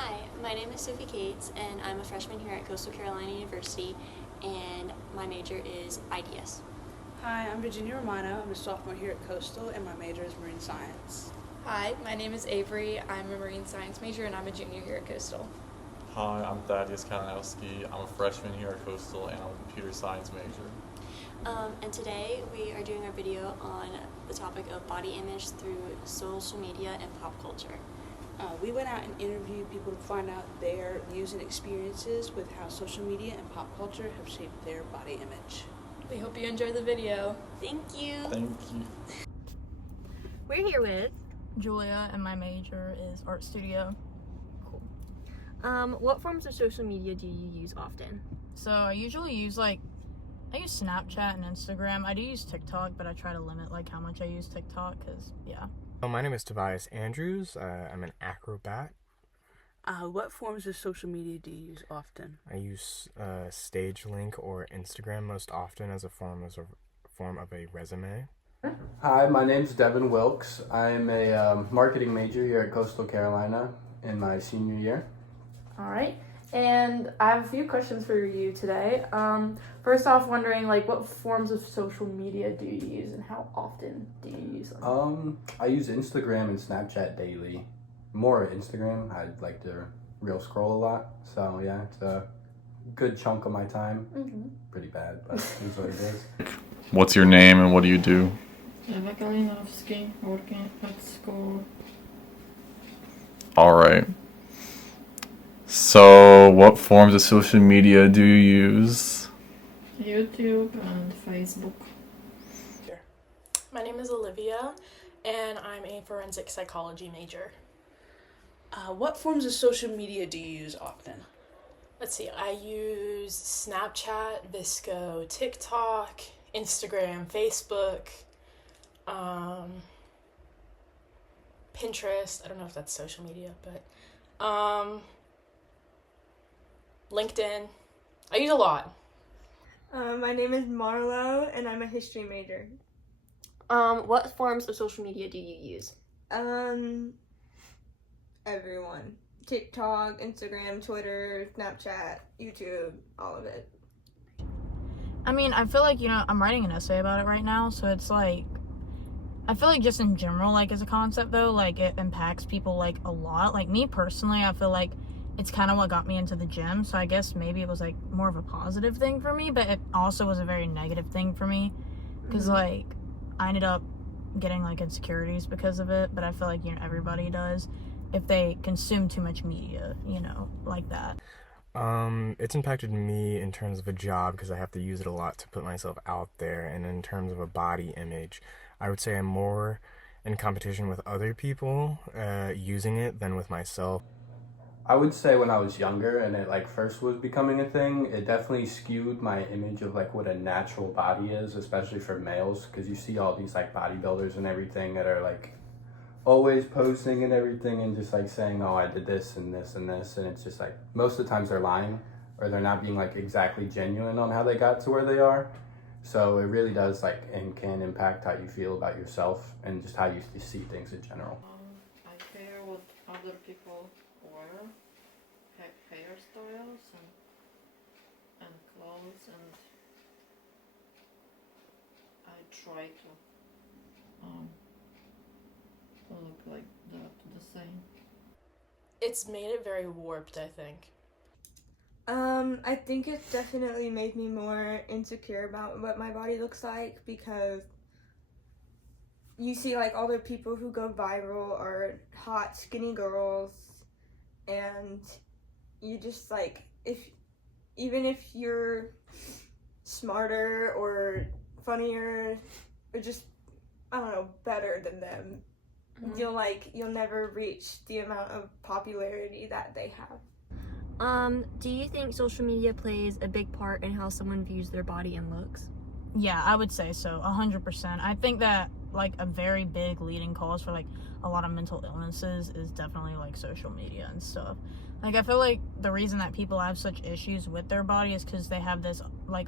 Hi, my name is Sophie Cates, and I'm a freshman here at Coastal Carolina University, and my major is IDS. Hi, I'm Virginia Romano. I'm a sophomore here at Coastal, and my major is marine science. Hi, my name is Avery. I'm a marine science major, and I'm a junior here at Coastal. Hi, I'm Thaddeus Kalinowski. I'm a freshman here at Coastal, and I'm a computer science major. And today we are doing our video on the topic of body image through social media and pop culture. We went out and interviewed people to find out their views and experiences with how social media and pop culture have shaped their body image. We hope you enjoy the video. Thank you! Thank you. We're here with Julia, and my major is art studio. Cool. What forms of social media do you use often? So I usually use I use Snapchat and Instagram. I do use TikTok, but I try to limit how much I use TikTok because, yeah. My name is Tobias Andrews. I'm an acrobat. What forms of social media do you use often? I use StageLink or Instagram most often as a form of a resume. Hi, my name's Devin Wilkes. I'm a marketing major here at Coastal Carolina in my senior year. All right, and I have a few questions for you today. First off, wondering what forms of social media do you use and how often do you use them? I use Instagram and Snapchat daily. More Instagram. I like to real scroll a lot. So yeah, it's a good chunk of my time. Mm-hmm. Pretty bad, but it's what it is. What's your name and what do you do? Eva Kalinowski, working at school. All right. So, what forms of social media do you use? YouTube and Facebook. My name is Olivia, and I'm a forensic psychology major. What forms of social media do you use often? Let's see, I use Snapchat, Visco, TikTok, Instagram, Facebook, Pinterest. I don't know if that's social media, but LinkedIn. I use a lot. My name is Marlo, and I'm a history major. What forms of social media do you use? Everyone. TikTok, Instagram, Twitter, Snapchat, YouTube, all of it. I mean, I feel I'm writing an essay about it right now, so it's I feel just in general, as a concept though, it impacts people a lot. Me personally, I feel it's kind of what got me into the gym, so I guess maybe it was more of a positive thing for me, but it also was a very negative thing for me because I ended up getting insecurities because of it, but I feel everybody does if they consume too much media, like that. It's impacted me in terms of a job because I have to use it a lot to put myself out there, and in terms of a body image, I would say I'm more in competition with other people using it than with myself. I would say when I was younger and it first was becoming a thing, it definitely skewed my image of what a natural body is, especially for males, because you see all these bodybuilders and everything that are always posting and everything and just saying, oh, I did this and this and this, and it's just most of the times they're lying or they're not being exactly genuine on how they got to where they are. So it really does and can impact how you feel about yourself and just how you see things in general. I care what other people wear, hairstyles and clothes, and I try to look like the same. It's made it very warped, I think. I think it definitely made me more insecure about what my body looks like because you see all the people who go viral are hot, skinny girls, and you just even if you're smarter or funnier or just, I don't know, better than them, you'll never reach the amount of popularity that they have. Do you think social media plays a big part in how someone views their body and looks? Yeah, I would say so, 100%. I think that a very big leading cause for a lot of mental illnesses is definitely social media and stuff. I feel the reason that people have such issues with their body is because they have this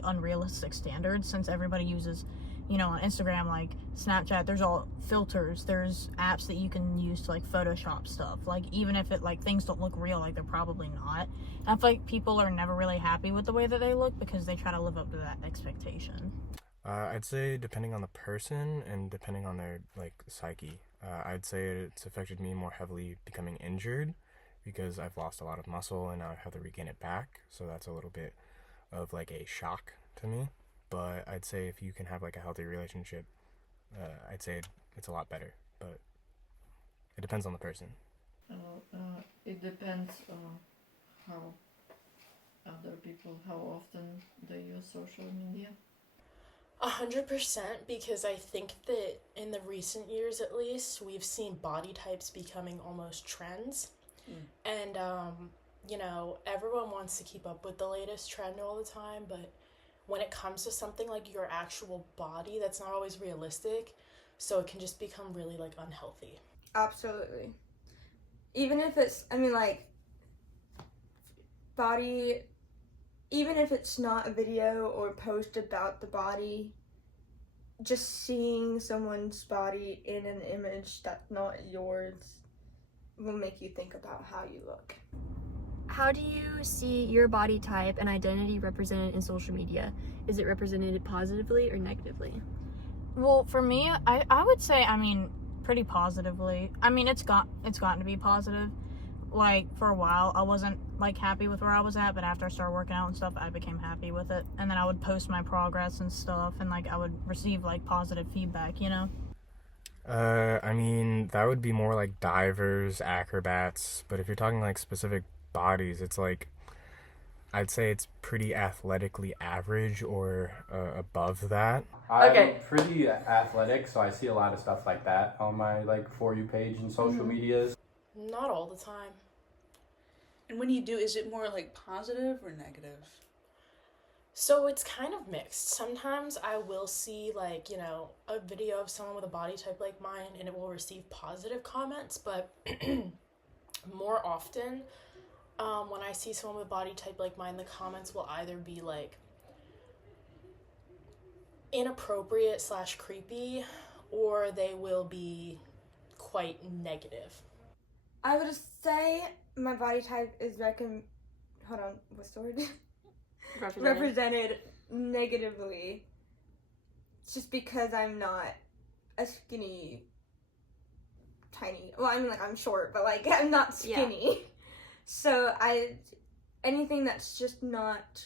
unrealistic standards, since everybody uses you know, on Instagram, like Snapchat, there's all filters, there's apps that you can use to like Photoshop stuff. Like even if it like things don't look real, like they're probably not. And I feel like people are never really happy with the way that they look because they try to live up to that expectation. I'd say depending on the person and depending on their like psyche. I'd say it's affected me more heavily becoming injured because I've lost a lot of muscle and now I have to regain it back. So that's a little bit of like a shock to me. But I'd say if you can have like a healthy relationship, I'd say it's a lot better. But it depends on the person. It depends how other people, how often they use social media. 100%, because I think that in the recent years at least, we've seen body types becoming almost trends. And, you know, everyone wants to keep up with the latest trend all the time, but when it comes to something like your actual body, that's not always realistic, so it can just become really, like, unhealthy. Absolutely. Even if it's, I mean, like, body, even if it's not a video or post about the body, just seeing someone's body in an image that's not yours will make you think about how you look. How do you see your body type and identity represented in social media? Is it represented positively or negatively? Well, for me, I would say, I mean, pretty positively. I mean, it's gotten to be positive. Like, for a while, I wasn't, like, happy with where I was at, but after I started working out and stuff, I became happy with it. And then I would post my progress and stuff, and, like, I would receive, like, positive feedback, you know? I mean, that would be more like divers, acrobats, but if you're talking like specific bodies, it's like, I'd say it's pretty athletically average or above that. I'm pretty athletic, so I see a lot of stuff like that on my like For You page and social medias. Not all the time. And when you do, is it more like positive or negative? So it's kind of mixed. Sometimes I will see, like, you know, a video of someone with a body type like mine and it will receive positive comments, but more often, when I see someone with a body type like mine, the comments will either be, like, inappropriate / creepy, or they will be quite negative. I would say my body type is represented negatively, just because I'm not a skinny, tiny, well, I mean, like, I'm short, but, like, I'm not skinny. Yeah. So anything that's just not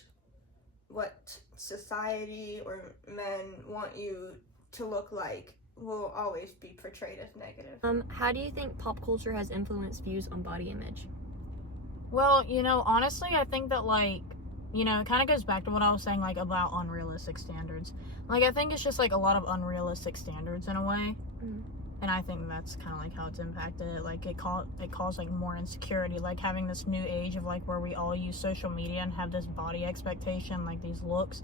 what society or men want you to look like will always be portrayed as negative. How do you think pop culture has influenced views on body image? Well, you know, honestly, I think that, like, you know, it kind of goes back to what I was saying, like, about unrealistic standards. Like, I think it's just, like, a lot of unrealistic standards in a way. And I think that's kind of, like, how it's impacted it. Like, it caused, like, more insecurity. Like, having this new age of, like, where we all use social media and have this body expectation, like, these looks.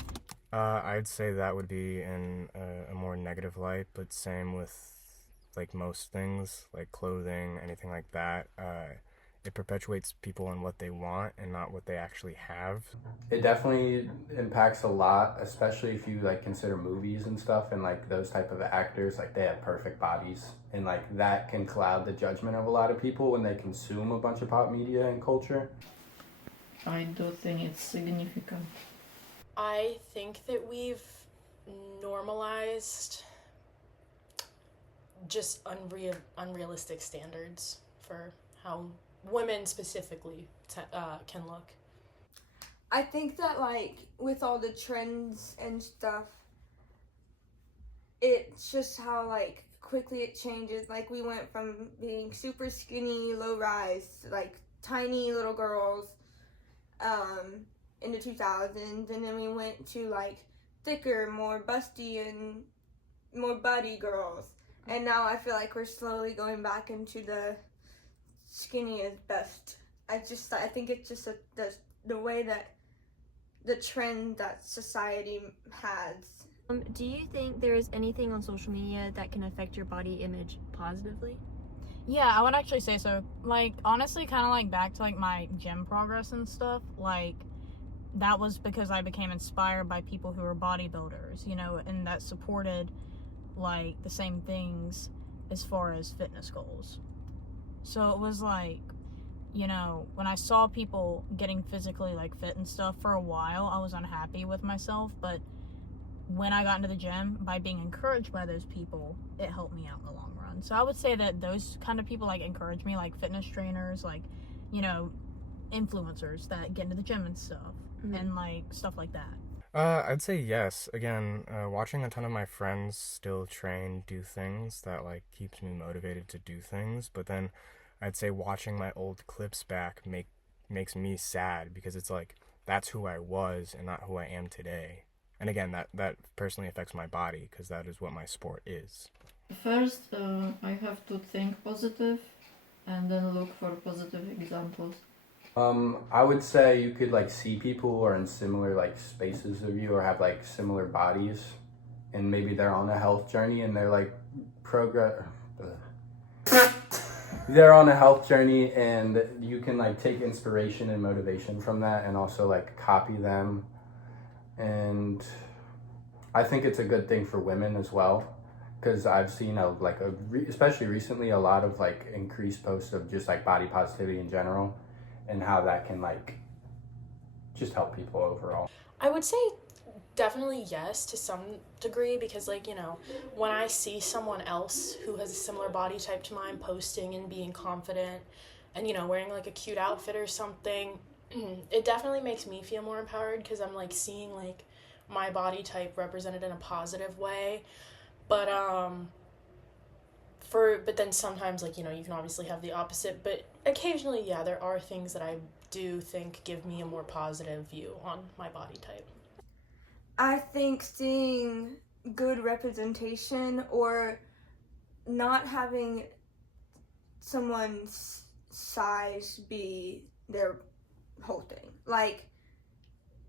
I'd say that would be in a more negative light, but same with, like, most things, like clothing, anything like that. It perpetuates people on what they want and not what they actually have. It definitely impacts a lot, especially if you like consider movies and stuff, and like those type of actors, like they have perfect bodies, and like that can cloud the judgment of a lot of people when they consume a bunch of pop media and culture. I do think it's significant. I think that we've normalized just unrealistic standards for how women specifically can look. I think that, like, with all the trends and stuff, it's just how, like, quickly it changes. Like, we went from being super skinny, low rise, to, like, tiny little girls in the 2000s, and then we went to, like, thicker, more busty and more buddy girls. And now I feel like we're slowly going back into the skinny is best. I think it's just the way that the trend that society has. Do you think there is anything on social media that can affect your body image positively? Yeah, I would actually say so. Like, honestly, kind of like back to like my gym progress and stuff. Like, that was because I became inspired by people who were bodybuilders, you know, and that supported like the same things as far as fitness goals. So it was like, you know, when I saw people getting physically like fit and stuff for a while, I was unhappy with myself, but when I got into the gym, by being encouraged by those people, it helped me out in the long run. So I would say that those kind of people like encourage me, like fitness trainers, like, you know, influencers that get into the gym and stuff, and like stuff like that. I'd say yes. Again, watching a ton of my friends still train, do things that like keeps me motivated to do things. But then I'd say watching my old clips back makes me sad because it's like that's who I was and not who I am today. And again, that personally affects my body because that is what my sport is. First, I have to think positive and then look for positive examples. I would say you could like see people who are in similar like spaces of you or have like similar bodies, and maybe they're on a health journey and they're like they're on a health journey, and you can like take inspiration and motivation from that and also like copy them. And I think it's a good thing for women as well, because I've seen especially recently, a lot of like increased posts of just like body positivity in general and how that can like just help people overall. I would say definitely yes to some degree, because like, you know, when I see someone else who has a similar body type to mine posting and being confident and, you know, wearing like a cute outfit or something, it definitely makes me feel more empowered because I'm like seeing like my body type represented in a positive way. But then sometimes, like, you know, you can obviously have the opposite, but occasionally, yeah, there are things that I do think give me a more positive view on my body type. I think seeing good representation or not having someone's size be their whole thing. Like,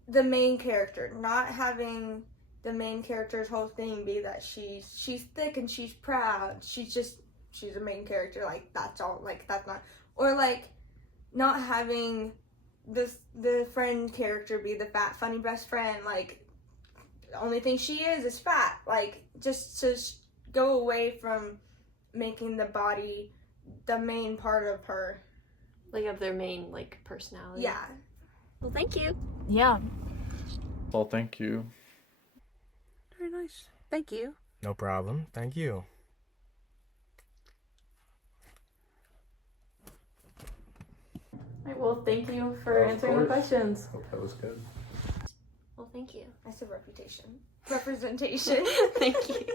the main character, not having the main character's whole thing be that she's thick and she's proud. She's a main character. Like, that's all. Like, that's not. Or, like, not having the friend character be the fat, funny best friend. Like, the only thing she is fat. Like, just to go away from making the body the main part of her. Like, of their main, like, personality. Yeah. Well, thank you. Yeah. Well, thank you. Very nice. Thank you. No problem. Thank you. Right, well, thank you for answering the questions. Hope that was good. Well, thank you. That's a reputation. Representation. Thank you.